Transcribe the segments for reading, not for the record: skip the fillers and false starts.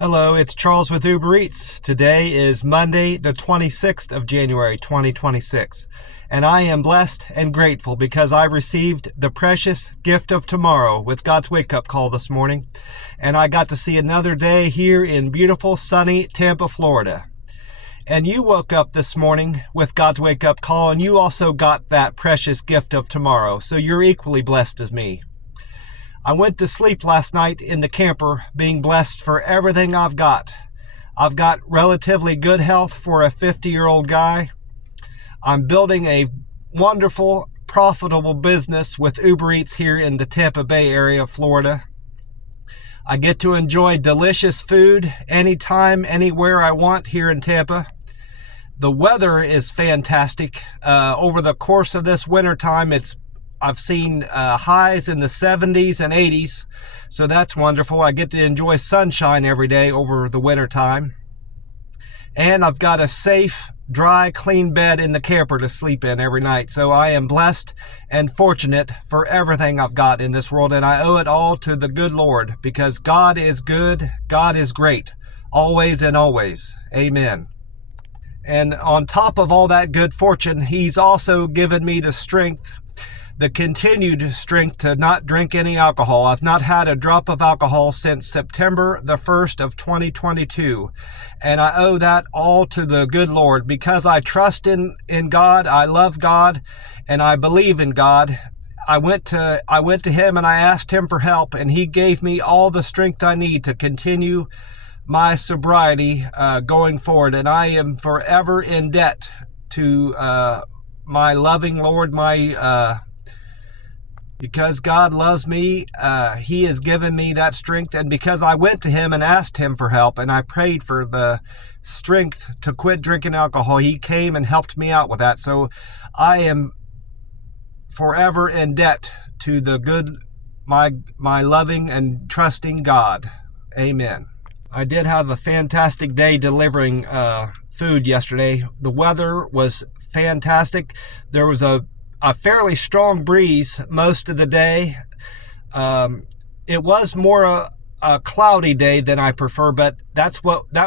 Hello, it's Charles with Uber Eats. Today is Monday, the 26th of January, 2026. And I am blessed and grateful because I received the precious gift of tomorrow with God's wake-up call this morning. And I got to see another day here in beautiful, sunny Tampa, Florida. And you woke up this morning with God's wake-up call, and you also got that precious gift of tomorrow. So you're equally blessed as me. I went to sleep last night in the camper being blessed for everything I've got. I've got relatively good health for a 50-year-old guy. I'm building a wonderful, profitable business with Uber Eats here in the Tampa Bay area of Florida. I get to enjoy delicious food anytime, anywhere I want here in Tampa. The weather is fantastic. Over the course of this wintertime, I've seen highs in the 70s and 80s, so that's wonderful. I get to enjoy sunshine every day over the winter time. And I've got a safe, dry, clean bed in the camper to sleep in every night. So I am blessed and fortunate for everything I've got in this world, and I owe it all to the good Lord, because God is good, God is great, always and always. Amen. And on top of all that good fortune, He's also given me the strength, the continued strength to not drink any alcohol. I've not had a drop of alcohol since September the 1st of 2022. And I owe that all to the good Lord, because I trust in God, I love God, and I believe in God. I went to Him and I asked Him for help, and He gave me all the strength I need to continue my sobriety going forward. And I am forever in debt to my loving Lord, because God loves me, He has given me that strength. And because I went to Him and asked Him for help, and I prayed for the strength to quit drinking alcohol, He came and helped me out with that. So I am forever in debt to the good, my loving and trusting God. Amen. I did have a fantastic day delivering food yesterday. The weather was fantastic. There was a fairly strong breeze most of the day. It was more a cloudy day than I prefer, but that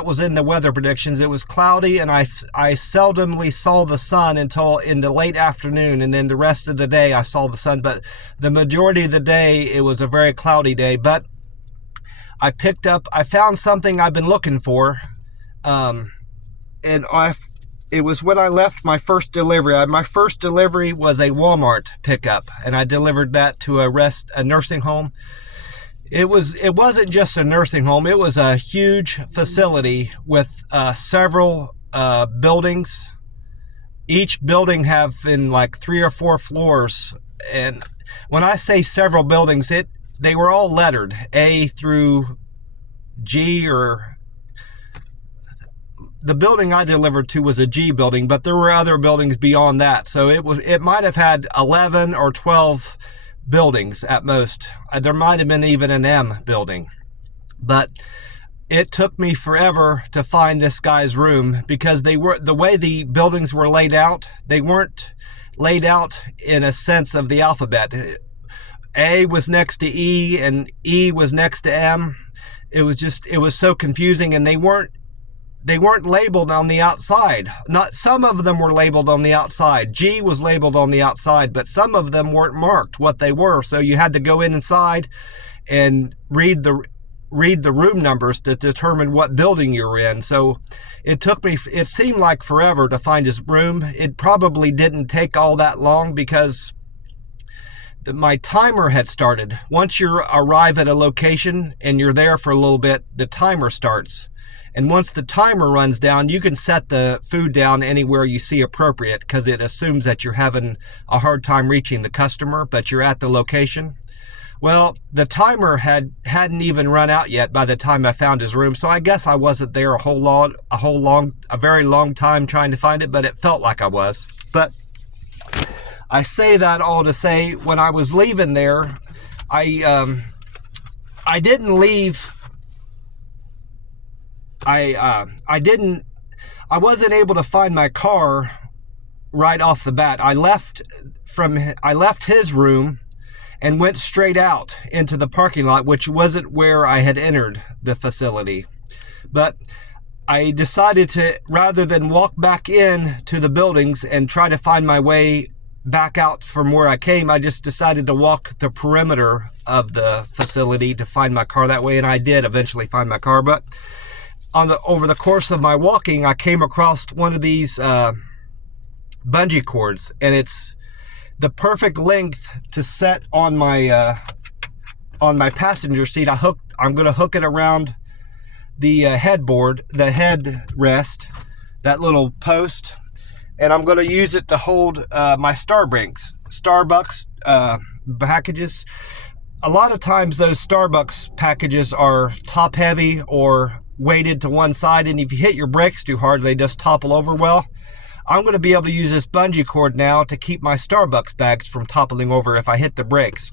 was in the weather predictions. It was cloudy, and I seldomly saw the sun until in the late afternoon, and then the rest of the day I saw the sun. But the majority of the day it was a very cloudy day. But I found something I've been looking for, it was when I left my first delivery. My first delivery was a Walmart pickup, and I delivered that to a nursing home. It wasn't just a nursing home. It was a huge facility with several buildings. Each building having like 3 or 4 floors. And when I say several buildings, they were all lettered A through G, or the building I delivered to was a G building, but there were other buildings beyond that. So it might have had 11 or 12 buildings at most. There might have been even an M building. But it took me forever to find this guy's room, because the way the buildings were laid out, they weren't laid out in a sense of the alphabet. A was next to E and E was next to M. It was so confusing, and they weren't labeled on the outside. Some of them were labeled on the outside. G was labeled on the outside, but some of them weren't marked what they were. So you had to go inside and read the room numbers to determine what building you were in. So it seemed like forever to find his room. It probably didn't take all that long, because my timer had started. Once you arrive at a location and you're there for a little bit, the timer starts. And once the timer runs down, you can set the food down anywhere you see appropriate, because it assumes that you're having a hard time reaching the customer, but you're at the location. Well, the timer hadn't even run out yet by the time I found his room, so I guess I wasn't there a very long time trying to find it, but it felt like I was. But I say that all to say, when I was leaving there, I didn't leave. I wasn't able to find my car right off the bat. I left his room and went straight out into the parking lot, which wasn't where I had entered the facility. But I decided to, rather than walk back in to the buildings and try to find my way back out from where I came, I just decided to walk the perimeter of the facility to find my car that way, and I did eventually find my car. But over the course of my walking, I came across one of these bungee cords, and it's the perfect length to set on my passenger seat. I'm going to hook it around the headboard, the headrest, that little post, and I'm going to use it to hold my Starbucks packages. A lot of times those Starbucks packages are top heavy or weighted to one side, and if you hit your brakes too hard, they just topple over. Well, I'm going to be able to use this bungee cord now to keep my Starbucks bags from toppling over if I hit the brakes.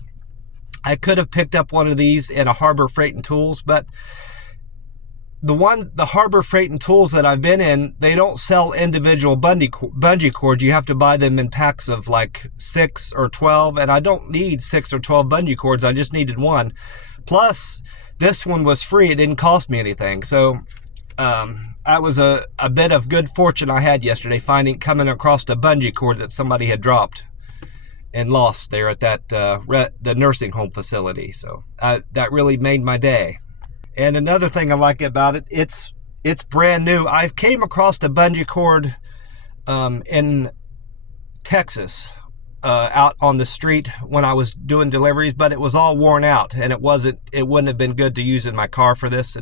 I could have picked up one of these in a Harbor Freight and Tools, but the Harbor Freight and Tools that I've been in, they don't sell individual bungee cords. You have to buy them in packs of like 6 or 12, and I don't need 6 or 12 bungee cords. I just needed one. Plus, this one was free. It didn't cost me anything. So that was a bit of good fortune I had yesterday, coming across a bungee cord that somebody had dropped and lost there at that the nursing home facility. So that really made my day. And another thing I like about it, it's brand new. I came across a bungee cord in Texas out on the street when I was doing deliveries, but it was all worn out, and it wouldn't have been good to use in my car for this.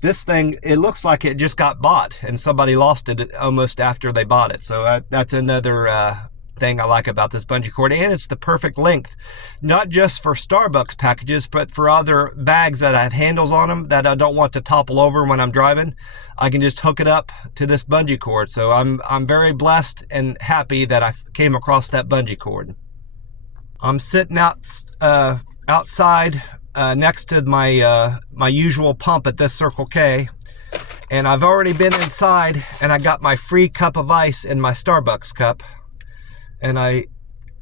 This thing, it looks like it just got bought and somebody lost it almost after they bought it. So that's another thing I like about this bungee cord, and it's the perfect length, not just for Starbucks packages, but for other bags that have handles on them that I don't want to topple over when I'm driving. I can just hook it up to this bungee cord. So I'm very blessed and happy that I came across that bungee cord. I'm sitting outside next to my usual pump at this Circle K, and I've already been inside, and I got my free cup of ice in my Starbucks cup, and I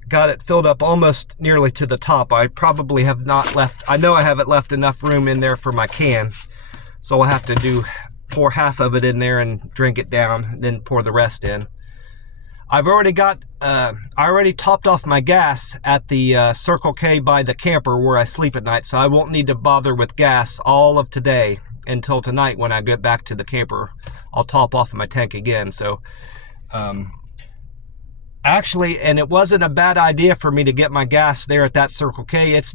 got it filled up almost nearly to the top. I probably have not left, I know I haven't left enough room in there for my can, so I'll have to pour half of it in there and drink it down, then pour the rest in. I've already I already topped off my gas at the Circle K by the camper where I sleep at night, so I won't need to bother with gas all of today until tonight when I get back to the camper. I'll top off my tank again. So actually, and it wasn't a bad idea for me to get my gas there at that Circle K. It's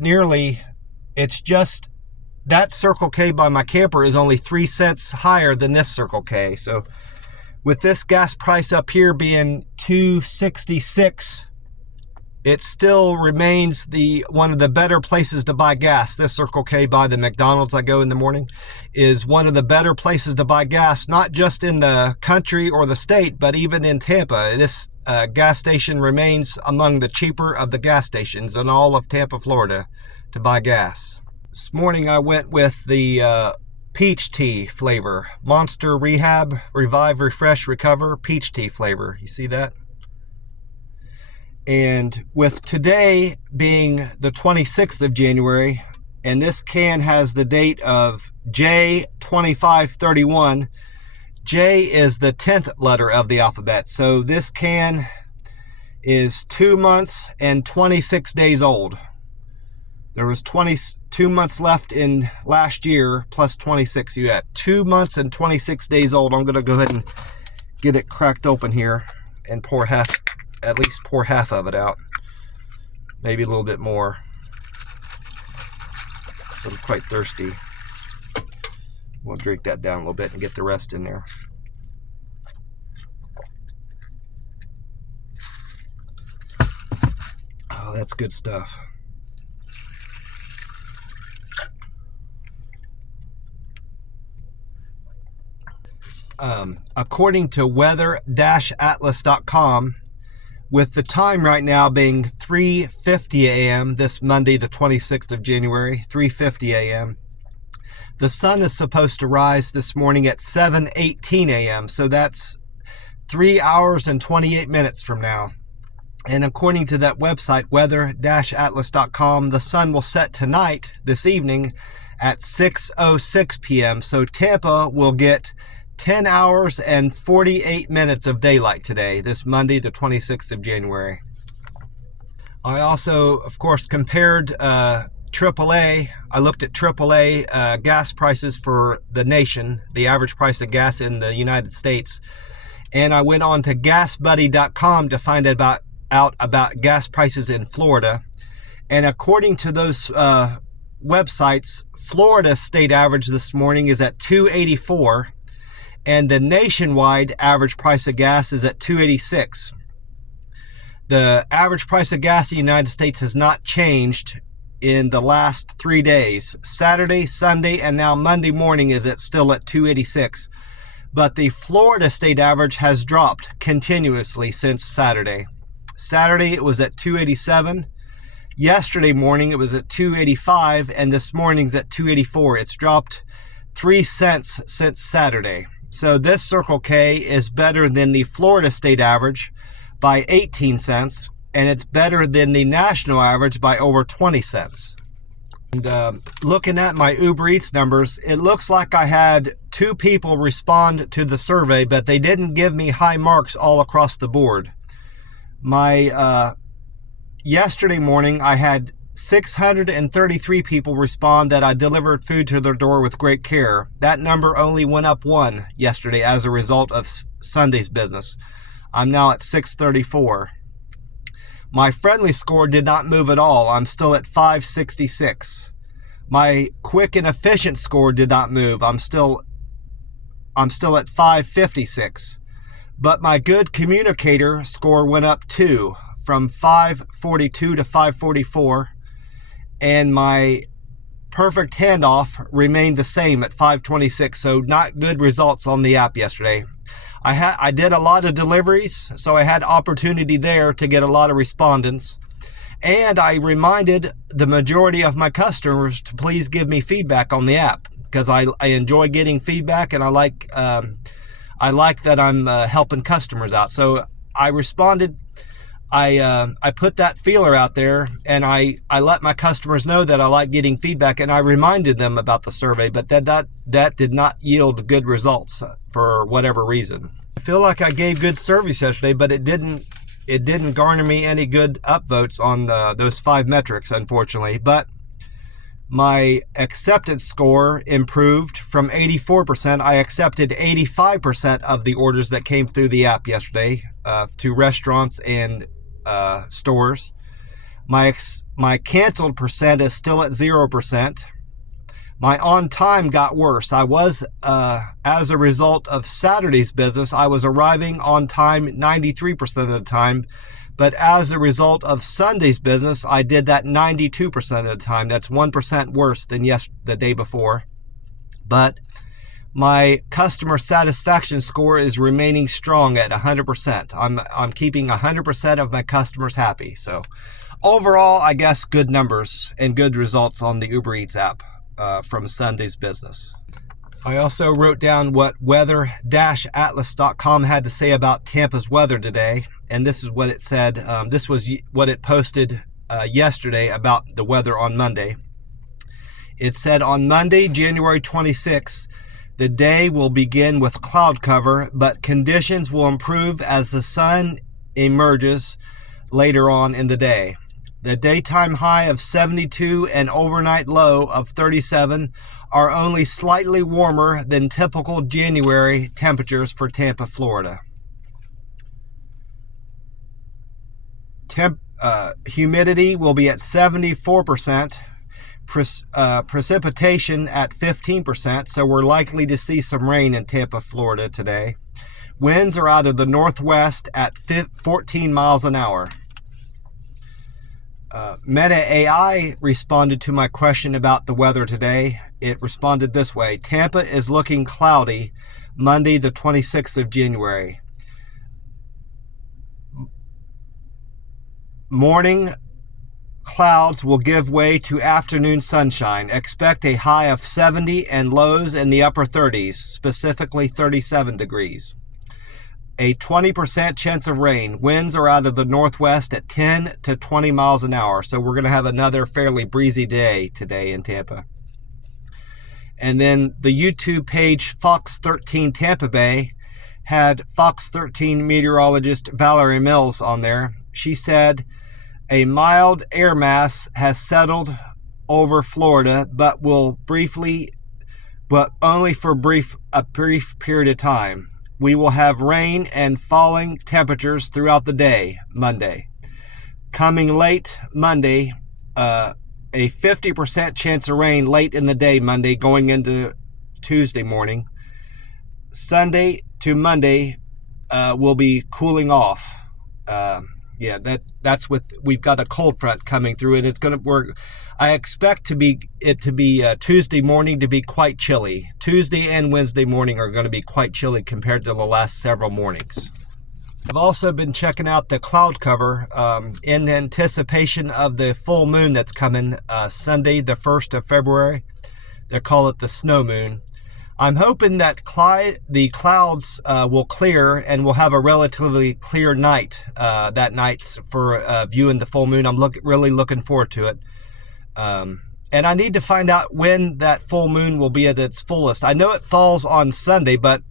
just that Circle K by my camper is only 3 cents higher than this Circle K. So with this gas price up here being $2.66, it still remains one of the better places to buy gas. This Circle K by the McDonald's I go in the morning is one of the better places to buy gas, not just in the country or the state, but even in Tampa. This gas station remains among the cheaper of the gas stations in all of Tampa, Florida, to buy gas. This morning I went with the peach tea flavor, Monster Rehab, Revive, Refresh, Recover, peach tea flavor. You see that? And with today being the 26th of January, and this can has the date of J2531, J is the 10th letter of the alphabet. So this can is 2 months and 26 days old. There was 22 months left in last year, plus 26. You got 2 months and 26 days old. I'm going to go ahead and get it cracked open here and at least pour half of it out. Maybe a little bit more. So I'm quite thirsty. We'll drink that down a little bit and get the rest in there. Oh, that's good stuff. According to weather-atlas.com, with the time right now being 3:50 a.m. this Monday, the 26th of January, 3:50 a.m., the sun is supposed to rise this morning at 7:18 a.m., so that's 3 hours and 28 minutes from now. And according to that website, weather-atlas.com, the sun will set tonight, this evening, at 6:06 p.m. So Tampa will get 10 hours and 48 minutes of daylight today, this Monday, the 26th of January. I also, of course, compared AAA. I looked at AAA gas prices for the nation, the average price of gas in the United States. And I went on to gasbuddy.com to find out about gas prices in Florida. And according to those websites, Florida state average this morning is at $2.84, and the nationwide average price of gas is at $2.86. The average price of gas in the United States has not changed in the last 3 days. Saturday, Sunday, and now Monday morning is still at $2.86. But the Florida state average has dropped continuously since Saturday. Saturday it was at $2.87. Yesterday morning it was at $2.85, and this morning's at $2.84. It's dropped 3 cents since Saturday. So this Circle K is better than the Florida state average by 18 cents, and it's better than the national average by over 20 cents. And looking at my Uber Eats numbers, it looks like I had 2 people respond to the survey, but they didn't give me high marks all across the board. My yesterday morning, I had 633 people respond that I delivered food to their door with great care. That number only went up 1 yesterday as a result of Sunday's business. I'm now at 634. My friendly score did not move at all. I'm still at 566. My quick and efficient score did not move. I'm still at 556. But my good communicator score went up 2, from 542 to 544, and my perfect handoff remained the same at 526. So not good results on the app yesterday. I did a lot of deliveries, so I had opportunity there to get a lot of respondents. And I reminded the majority of my customers to please give me feedback on the app, because I enjoy getting feedback, and I like that I'm helping customers out. So I responded. I put that feeler out there, and I let my customers know that I like getting feedback, and I reminded them about the survey, but that did not yield good results for whatever reason. I feel like I gave good service yesterday, but it didn't garner me any good upvotes on those 5 metrics, unfortunately. But my acceptance score improved from 84%. I accepted 85% of the orders that came through the app yesterday to restaurants and stores. My canceled percent is still at 0%. My on time got worse. I was, as a result of Saturday's business, I was arriving on time 93% of the time. But as a result of Sunday's business, I did that 92% of the time. That's 1% worse than the day before. But my customer satisfaction score is remaining strong at 100%. I'm keeping 100% of my customers happy. So overall, I guess good numbers and good results on the Uber Eats app from Sunday's business. I also wrote down what weather-atlas.com had to say about Tampa's weather today, and this is what it said. This was what it posted yesterday about the weather on Monday. It said, on Monday, January 26th, the day will begin with cloud cover, but conditions will improve as the sun emerges later on in the day. The daytime high of 72 and overnight low of 37 are only slightly warmer than typical January temperatures for Tampa, Florida. Humidity will be at 74%. Precipitation at 15%, so we're likely to see some rain in Tampa, Florida today. Winds are out of the northwest at 14 miles an hour. Meta AI responded to my question about the weather today. It responded this way: Tampa is looking cloudy Monday, the 26th of January. Morning clouds will give way to afternoon sunshine. Expect a high of 70 and lows in the upper 30s, specifically 37 degrees. A 20% chance of rain. Winds are out of the northwest at 10 to 20 miles an hour. So we're going to have another fairly breezy day today in Tampa. And then the YouTube page Fox 13 Tampa Bay had Fox 13 meteorologist Valerie Mills on there. She said a mild air mass has settled over Florida, but only for a brief period of time. We will have rain and falling temperatures throughout the day, Monday. Coming late Monday, a 50% chance of rain late in the day, Monday, going into Tuesday morning. Sunday to Monday will be cooling off. That's with, we've got a cold front coming through, and it's going to work. I expect it to be Tuesday morning to be quite chilly. Tuesday and Wednesday morning are going to be quite chilly compared to the last several mornings. I've also been checking out the cloud cover in anticipation of the full moon that's coming Sunday, the 1st of February. They call it the snow moon. I'm hoping that the clouds will clear and we'll have a relatively clear night that night for viewing the full moon. I'm really looking forward to it. And I need to find out when that full moon will be at its fullest. I know it falls on Sunday, but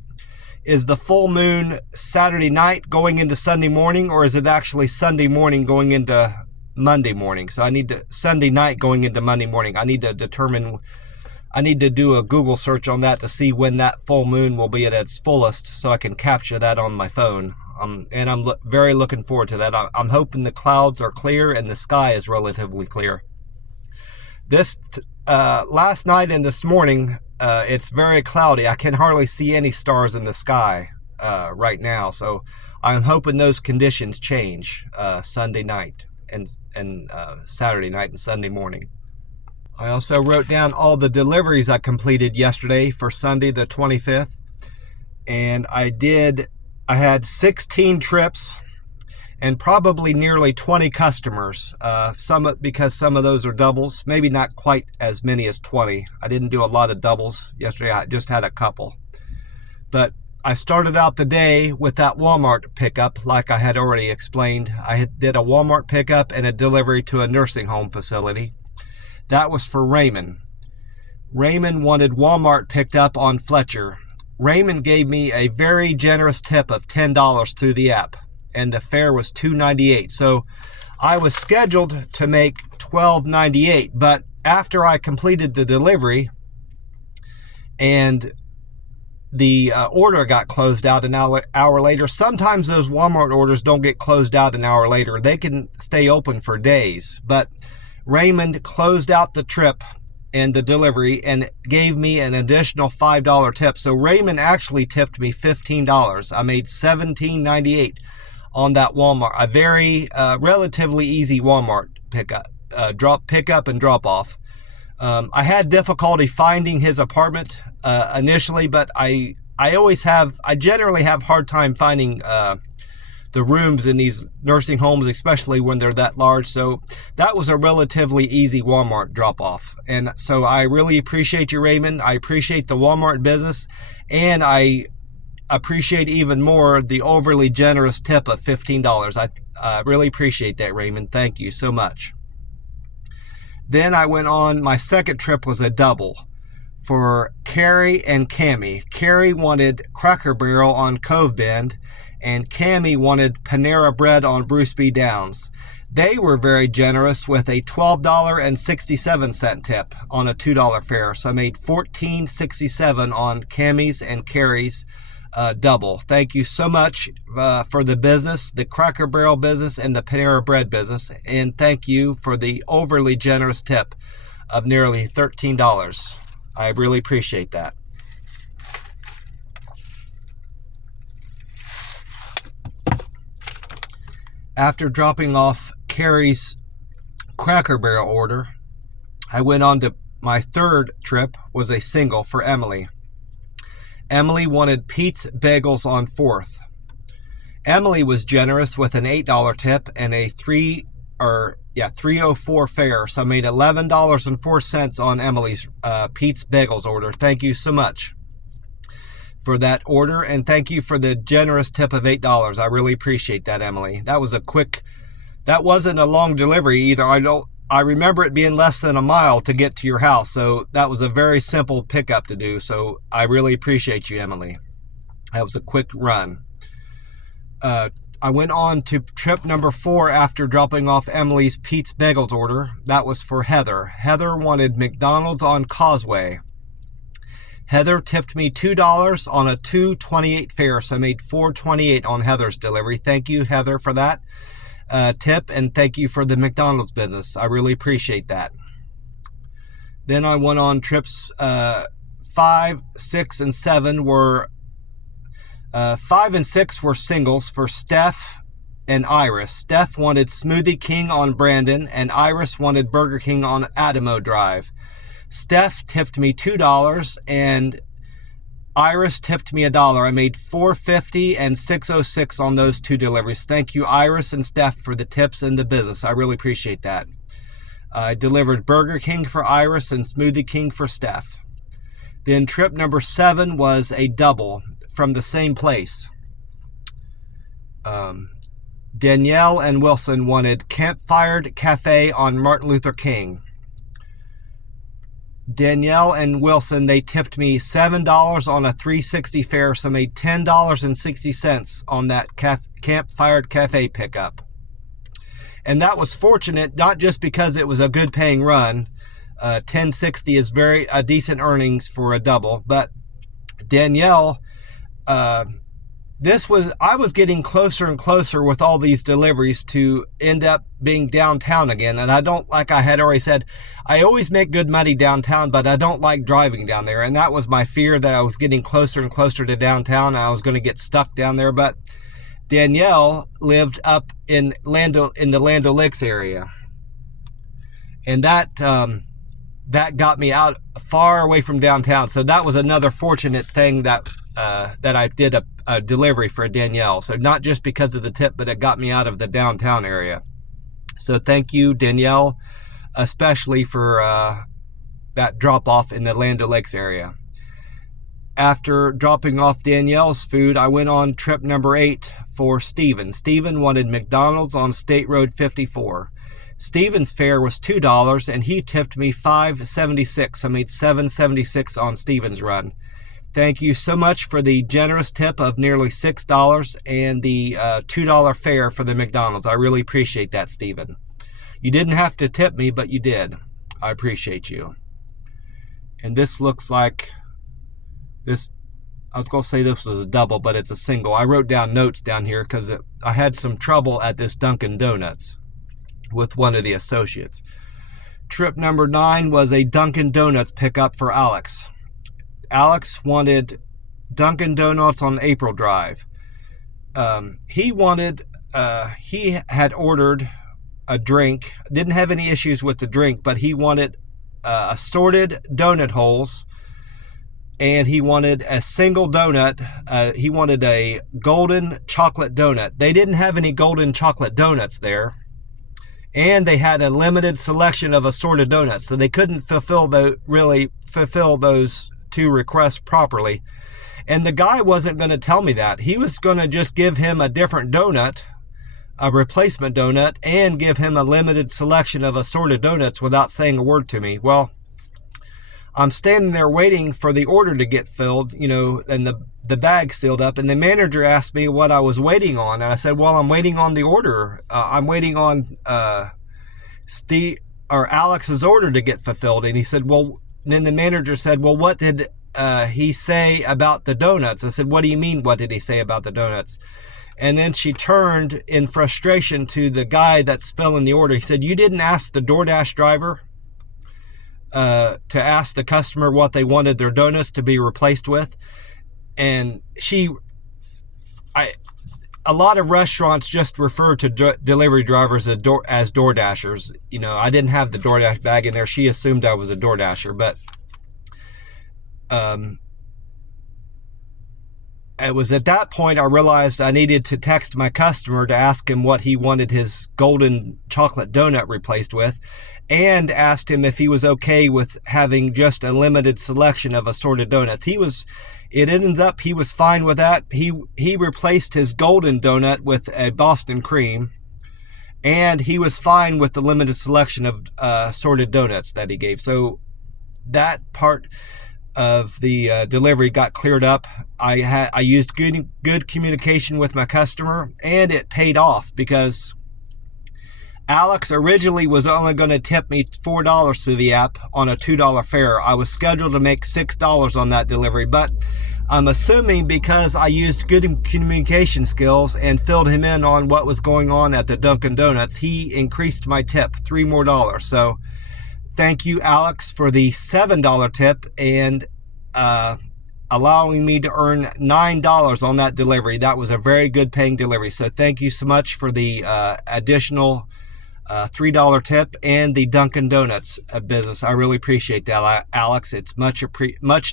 is the full moon Saturday night going into Sunday morning, or is it actually Sunday morning going into Monday morning? So Sunday night going into Monday morning. I need to do a Google search on that to see when that full moon will be at its fullest so I can capture that on my phone. And I'm very looking forward to that. I'm hoping the clouds are clear and the sky is relatively clear. This last night and this morning, it's very cloudy. I can hardly see any stars in the sky right now. So I'm hoping those conditions change Sunday night and Saturday night and Sunday morning. I also wrote down all the deliveries I completed yesterday for Sunday the 25th. And I had 16 trips and probably nearly 20 customers. Because some of those are doubles, maybe not quite as many as 20. I didn't do a lot of doubles yesterday. I just had a couple. But I started out the day with that Walmart pickup, like I had already explained. I did a Walmart pickup and a delivery to a nursing home facility. That was for Raymond. Raymond wanted Walmart picked up on Fletcher. Raymond gave me a very generous tip of $10 through the app, and the fare was $2.98. So I was scheduled to make $12.98, but after I completed the delivery and the order got closed out an hour later. Sometimes those Walmart orders don't get closed out an hour later. They can stay open for days, but Raymond closed out the trip and the delivery and gave me an additional $5 tip. So Raymond actually tipped me $15. I made $17.98 on that Walmart. A very relatively easy Walmart pickup and drop off. I had difficulty finding his apartment initially, but I generally have hard time finding the rooms in these nursing homes, especially when they're that large. So that was a relatively easy Walmart drop-off. And so I really appreciate you, Raymond. I appreciate the Walmart business, and I appreciate even more the overly generous tip of $15. I really appreciate that, Raymond. Thank you so much. Then I went on, my second trip was a double for Carrie and Cammie. Carrie wanted Cracker Barrel on Cove Bend, and Cammie wanted Panera Bread on Bruce B. Downs. They were very generous with a $12.67 tip on a $2 fare. So I made $14.67 on Cammie's and Carrie's double. Thank you so much for the business, the Cracker Barrel business and the Panera Bread business. And thank you for the overly generous tip of nearly $13. I really appreciate that. After dropping off Carrie's Cracker Barrel order, I went on to my third trip, was a single for Emily. Emily wanted Pete's Bagels on 4th. Emily was generous with an $8 tip and a $3.04 fare, so I made $11.04 on Emily's Pete's Bagels order. Thank you so much for that order, and thank you for the generous tip of $8. I really appreciate that, Emily. That wasn't a long delivery either. I remember it being less than a mile to get to your house, so that was a very simple pickup to do. So I really appreciate you, Emily. That was a quick run. I went on to trip number 4 after dropping off Emily's Pete's Bagels order. That was for Heather. Heather wanted McDonald's on Causeway. Heather tipped me $2 on a $2.28 fare, so I made $4.28 on Heather's delivery. Thank you, Heather, for that tip, and thank you for the McDonald's business. I really appreciate that. Then I went on trips 5, 6, and 7 were 5 and 6 were singles for Steph and Iris. Steph wanted Smoothie King on Brandon, and Iris wanted Burger King on Adamo Drive. Steph tipped me $2, and Iris tipped me $1. I made $4.50 and $6.06 on those 2 deliveries. Thank you, Iris and Steph, for the tips and the business. I really appreciate that. I delivered Burger King for Iris and Smoothie King for Steph. Then trip number 7 was a double from the same place. Danielle and Wilson wanted Campfire Cafe on Martin Luther King. Danielle and Wilson, they tipped me $7 on a $3.60 fare, so made $10.60 on that Campfire Cafe pickup. And that was fortunate, not just because it was a good paying run. $10.60 is very decent earnings for a double, but Danielle, I was getting closer and closer with all these deliveries to end up being downtown again. And I don't, like I had already said, I always make good money downtown, but I don't like driving down there. And that was my fear, that I was getting closer and closer to downtown and I was going to get stuck down there. But Danielle lived up in the Land O'Lakes area. And that got me out far away from downtown. So that was another fortunate thing that I did a delivery for Danielle. So not just because of the tip, but it got me out of the downtown area. So thank you, Danielle, especially for that drop off in the Land O'Lakes area. After dropping off Danielle's food, I went on trip number 8 for Steven. Steven wanted McDonald's on State Road 54. Steven's fare was $2 and he tipped me $5.76. I made $7.76 on Steven's run. Thank you so much for the generous tip of nearly $6 and the $2 fare for the McDonald's. I really appreciate that, Steven. You didn't have to tip me, but you did. I appreciate you. And this looks like this. I was going to say this was a double, but it's a single. I wrote down notes down here because I had some trouble at this Dunkin' Donuts with one of the associates. Trip number 9 was a Dunkin' Donuts pickup for Alex. Alex wanted Dunkin' Donuts on April Drive. He had ordered a drink, didn't have any issues with the drink, but he wanted assorted donut holes, and he wanted a single donut. He wanted a golden chocolate donut. They didn't have any golden chocolate donuts there, and they had a limited selection of assorted donuts, so they couldn't fulfill those 2 requests properly. And the guy wasn't going to tell me that. He was going to just give him a different donut, a replacement donut, and give him a limited selection of assorted donuts without saying a word to me. Well, I'm standing there waiting for the order to get filled, and the bag sealed up, and the manager asked me what I was waiting on, and I said, well, I'm waiting on the order. I'm waiting on Alex's order to get fulfilled. And he said, well, then the manager said, well, what did he say about the donuts? I said, what do you mean, what did he say about the donuts? And then she turned in frustration to the guy that's filling the order. He said, you didn't ask the DoorDash driver to ask the customer what they wanted their donuts to be replaced with? And a lot of restaurants just refer to delivery drivers as DoorDashers. I didn't have the DoorDash bag in there. She assumed I was a DoorDasher, but it was at that point I realized I needed to text my customer to ask him what he wanted his golden chocolate donut replaced with, and asked him if he was okay with having just a limited selection of assorted donuts. It ends up he was fine with that. He replaced his golden donut with a Boston cream, and he was fine with the limited selection of assorted donuts that he gave. So that part of the delivery got cleared up. I used good communication with my customer, and it paid off because Alex originally was only going to tip me $4 to the app on a $2 fare. I was scheduled to make $6 on that delivery, but I'm assuming because I used good communication skills and filled him in on what was going on at the Dunkin' Donuts, he increased my tip $3 more. So thank you, Alex, for the $7 tip and allowing me to earn $9 on that delivery. That was a very good paying delivery. So thank you so much for the additional $3 tip and the Dunkin' Donuts business. I really appreciate that, Alex. It's much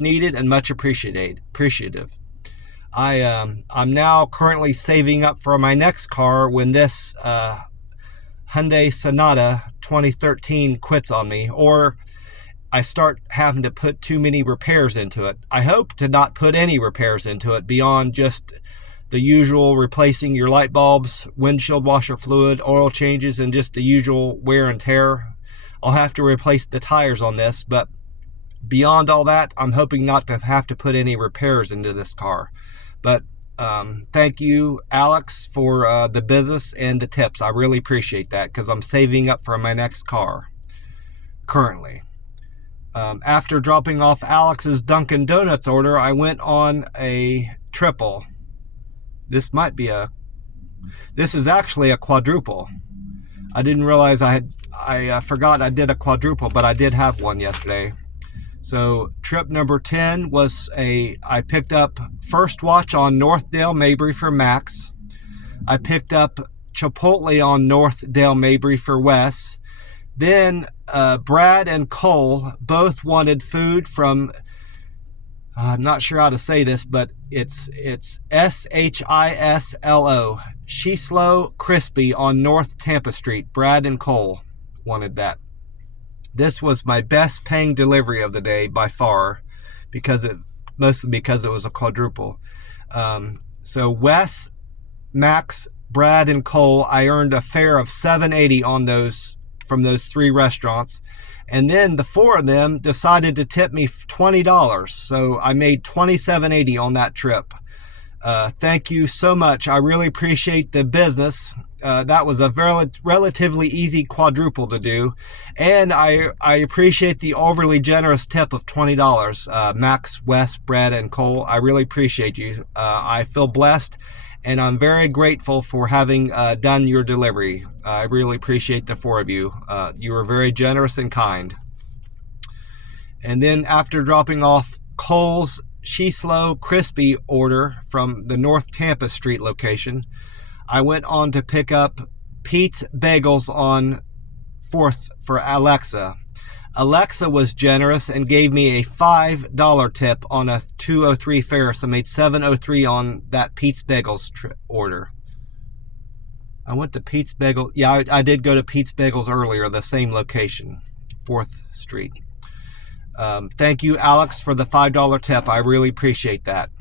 needed and much appreciative. I'm now currently saving up for my next car when this Hyundai Sonata 2013 quits on me, or I start having to put too many repairs into it. I hope to not put any repairs into it beyond just the usual replacing your light bulbs, windshield washer fluid, oil changes, and just the usual wear and tear. I'll have to replace the tires on this, but beyond all that, I'm hoping not to have to put any repairs into this car. But thank you, Alex, for the business and the tips. I really appreciate that because I'm saving up for my next car currently. After dropping off Alex's Dunkin' Donuts order, I went on a triple. This is actually a quadruple. I didn't realize I forgot I did a quadruple, but I did have one yesterday. So trip number 10 was I picked up First Watch on North Dale Mabry for Max. I picked up Chipotle on North Dale Mabry for Wes. Then Brad and Cole both wanted food from, I'm not sure how to say this, but it's SHISLO, Shislo Crispy on North Tampa Street. Brad and Cole wanted that. This was my best paying delivery of the day by far, mostly because it was a quadruple. So Wes, Max, Brad, and Cole, I earned a fare of $7.80 on those from those three restaurants. And then the four of them decided to tip me $20. So I made $27.80 on that trip. Thank you so much. I really appreciate the business. That was a relatively easy quadruple to do. And I appreciate the overly generous tip of $20. Max, Wes, Brad, and Cole, I really appreciate you. I feel blessed, and I'm very grateful for having done your delivery. I really appreciate the four of you. You were very generous and kind. And then after dropping off Cole's Shislo Crispy order from the North Tampa Street location, I went on to pick up Pete's Bagels on 4th for Alexa. Alexa was generous and gave me a $5 tip on a $2.03 fare, so I made $7.03 on that Pete's Bagels order. I went to Pete's Bagels. Yeah, I did go to Pete's Bagels earlier, the same location, 4th Street. Thank you, Alex, for the $5 tip. I really appreciate that.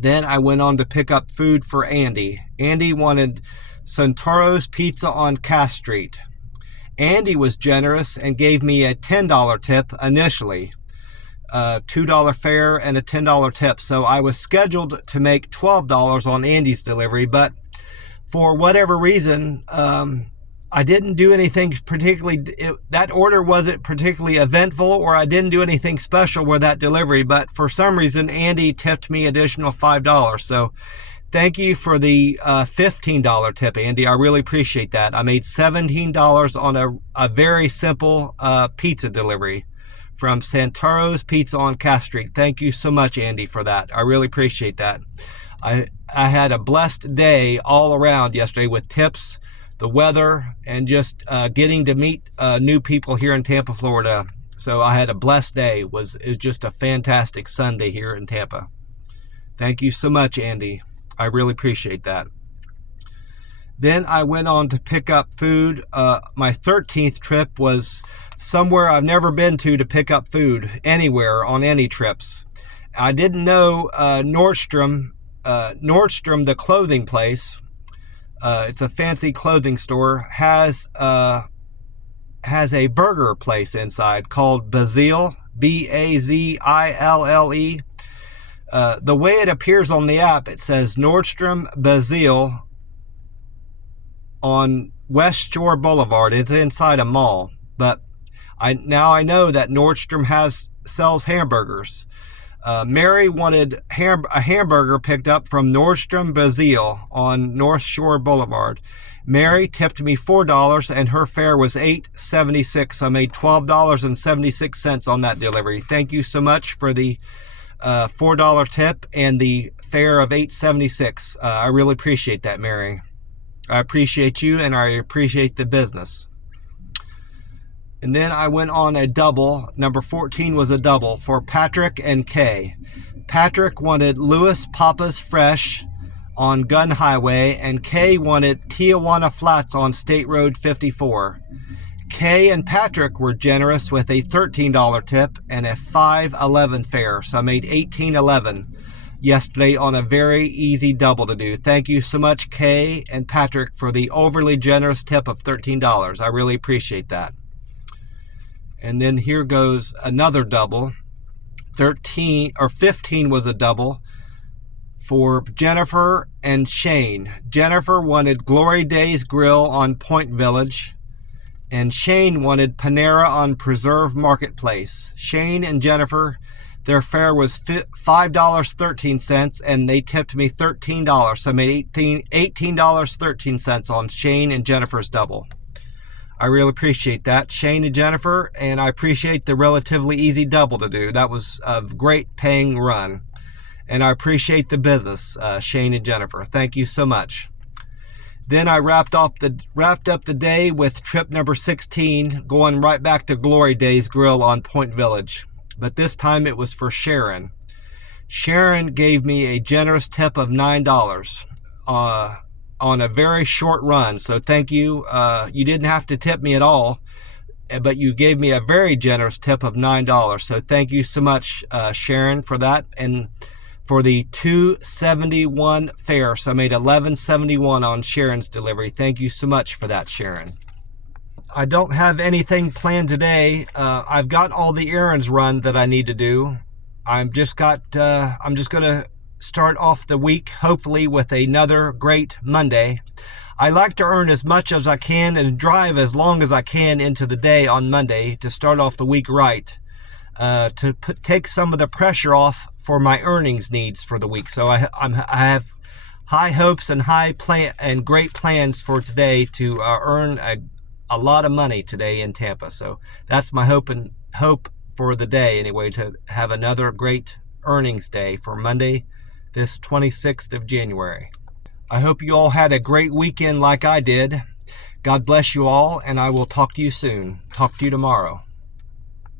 Then I went on to pick up food for Andy. Andy wanted Santoro's Pizza on Cass Street. Andy was generous and gave me a $10 tip initially, $2 fare and a $10 tip. So I was scheduled to make $12 on Andy's delivery, but for whatever reason, I didn't do anything particularly, that order wasn't particularly eventful, or I didn't do anything special with that delivery, but for some reason, Andy tipped me additional $5. So thank you for the $15 tip, Andy. I really appreciate that. I made $17 on a very simple pizza delivery from Santoro's Pizza on Cass Street. Thank you so much, Andy, for that. I really appreciate that. I had a blessed day all around yesterday with tips, the weather, and just getting to meet new people here in Tampa, Florida. So I had a blessed day. It was just a fantastic Sunday here in Tampa. Thank you so much, Andy. I really appreciate that. Then I went on to pick up food. My 13th trip was somewhere I've never been to pick up food anywhere on any trips. I didn't know Nordstrom, the clothing place, It's a fancy clothing store, has a burger place inside called Bazille, Bazille. The way it appears on the app, it says Nordstrom Bazille on West Shore Boulevard. It's inside a mall, but now I know that Nordstrom sells hamburgers. Mary wanted a hamburger picked up from Nordstrom Bazille on North Shore Boulevard. Mary tipped me $4 and her fare was $8.76. So I made $12.76 on that delivery. Thank you so much for the $4 tip and the fare of $8.76. I really appreciate that, Mary. I appreciate you and I appreciate the business. And then I went on a double. Number 14 was a double for Patrick and Kay. Patrick wanted Louis Papa's Fresh on Gun Highway, and Kay wanted Tijuana Flats on State Road 54. Kay and Patrick were generous with a $13 tip and a $5.11 fare, so I made $18.11 yesterday on a very easy double to do. Thank you so much, Kay and Patrick, for the overly generous tip of $13. I really appreciate that. And then here goes another double. 15 was a double for Jennifer and Shane. Jennifer wanted Glory Days Grill on Point Village, and Shane wanted Panera on Preserve Marketplace. Shane and Jennifer, their fare was $5.13, and they tipped me $13. So I made $18.13 on Shane and Jennifer's double. I really appreciate that, Shane and Jennifer, and I appreciate the relatively easy double to do. That was a great paying run, and I appreciate the business, Shane and Jennifer. Thank you so much. Then I wrapped up the day with trip number 16, going right back to Glory Days Grill on Point Village, but this time it was for Sharon. Sharon gave me a generous tip of $9. On a very short run, so thank you. You didn't have to tip me at all, but you gave me a very generous tip of $9, so thank you so much, Sharon, for that, and for the $2.71 fare, so I made $11.71 on Sharon's delivery. Thank you so much for that, Sharon. I don't have anything planned today. I've got all the errands run that I need to do. I'm just gonna start off the week, hopefully, with another great Monday. I like to earn as much as I can and drive as long as I can into the day on Monday to start off the week right, to take some of the pressure off for my earnings needs for the week. So I have high hopes and great plans for today to earn a lot of money today in Tampa. So that's my hope for the day anyway, to have another great earnings day for Monday, this 26th of January. I hope you all had a great weekend like I did. God bless you all, and I will talk to you soon. Talk to you tomorrow.